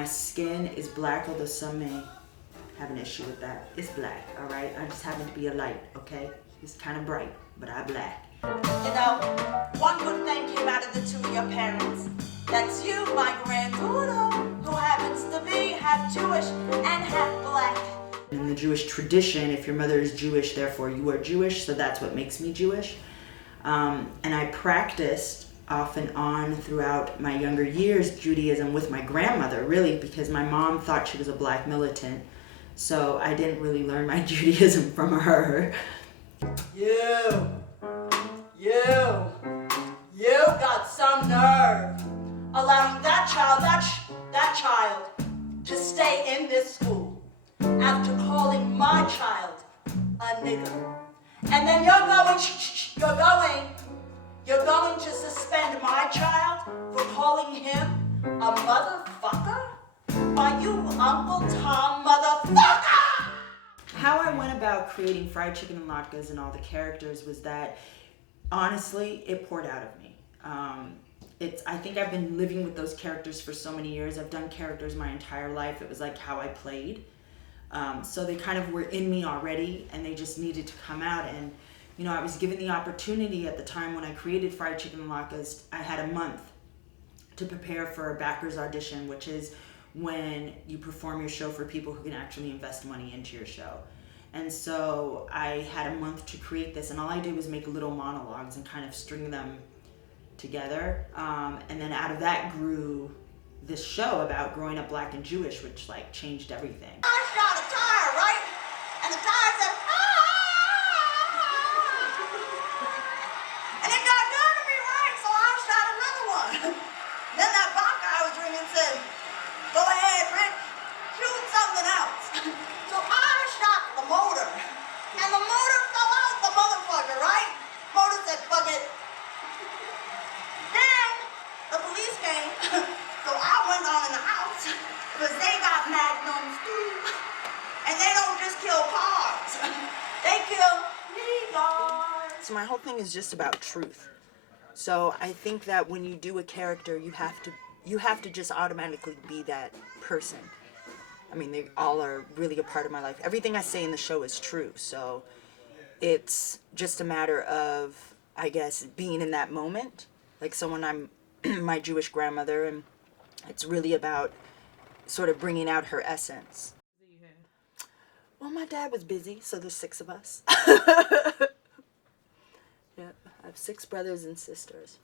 my skin is black, although some may have an issue with that. It's black, all right? I just happen to be a light, okay? It's kind of bright, but I'm black. You know, one good thing came out of the two of your parents. That's you, my granddaughter, who happens to be half Jewish and half black. In the Jewish tradition, if your mother is Jewish, therefore you are Jewish, so that's what makes me Jewish. And I practiced off and on throughout my younger years Judaism with my grandmother, really, because my mom thought she was a black militant. So I didn't really learn my Judaism from her. You got some nerve allowing that child to stay in this school after calling my child a nigger. And then you're going to suspend my child for calling him a motherfucker? Are you Uncle Tom motherfucker? How I went about creating Fried Chicken and Latkes and all the characters was that, honestly, it poured out of me. I think I've been living with those characters for so many years. I've done characters my entire life. It was like how I played. So they kind of were in me already, and they just needed to come out. And, you know, I was given the opportunity at the time when I created Fried Chicken and Latkes. I had a month to prepare for a backers audition, which is when you perform your show for people who can actually invest money into your show. And so I had a month to create this, and all I did was make little monologues and kind of string them together. And then out of that grew this show about growing up black and Jewish, which like changed everything. I shot a tire, right? And the tire said, and it got done to me, right? So I shot another one. Then that vodka I was drinking said, go ahead, Rick, shoot something else. So I shot the motor. And the motor fell out the motherfucker, right? Motor said, fuck it. Then the police came. So I went on in the house, because they got magnums too. And they don't just kill cars. They kill niggas. So my whole thing is just about truth. So I think that when you do a character, you have to just automatically be that person. I mean, they all are really a part of my life. Everything I say in the show is true. So it's just a matter of, I guess, being in that moment. Like, so when I'm my Jewish grandmother, and it's really about sort of bringing out her essence. Well, my dad was busy, so there's 6 of us. Yep, I have 6 brothers and sisters.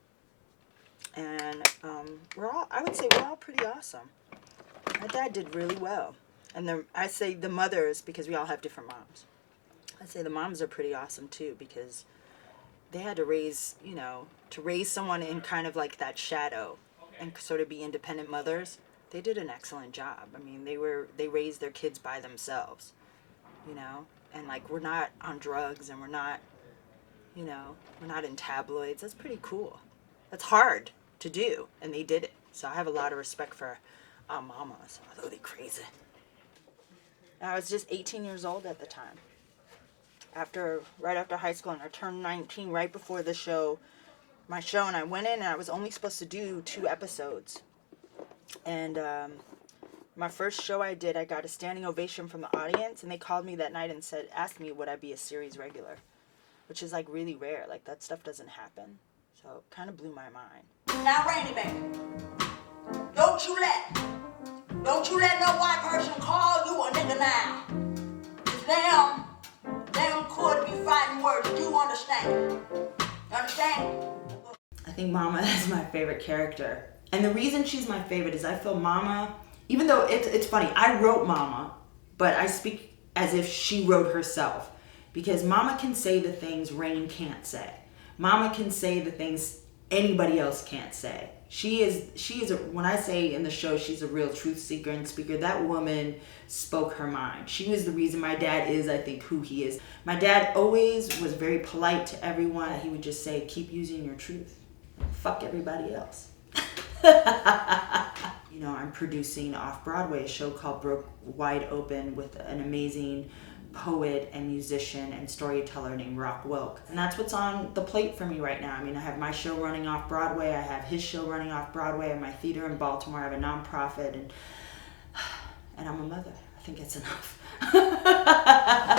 And I would say we're all pretty awesome. My dad did really well. And I say the mothers, because we all have different moms. I say the moms are pretty awesome too, because they had to raise someone in kind of like that shadow and sort of be independent mothers. They did an excellent job. I mean, they raised their kids by themselves, you know, and like, we're not on drugs, and we're not in tabloids. That's pretty cool. That's hard to do, and they did it. So I have a lot of respect for our mamas, although they're crazy. I was just 18 years old at the time. Right after high school, and I turned 19 right before my show, and I went in, and I was only supposed to do 2 episodes. And my first show I did, I got a standing ovation from the audience, and they called me that night and asked me would I be a series regular, which is like really rare. Like, that stuff doesn't happen. So it kind of blew my mind. Now, Randy, baby, don't you let no white person call you a nigga now. Them could be fighting words. Do you understand? You understand? I think Mama is my favorite character. And the reason she's my favorite is I feel Mama, even though it's funny, I wrote Mama, but I speak as if she wrote herself. Because Mama can say the things Rain can't say. Mama can say the things anybody else can't say. She is when I say in the show she's a real truth seeker and speaker, that woman spoke her mind. She was the reason my dad is, I think, who he is. My dad always was very polite to everyone. He would just say, keep using your truth. Fuck everybody else. You know, I'm producing off-Broadway a show called Broke Wide Open with an amazing poet and musician and storyteller named Rock Wilk. And that's what's on the plate for me right now. I mean, I have my show running off Broadway, I have his show running off Broadway, I have my theater in Baltimore, I have a nonprofit, and and I'm a mother. I think that's enough.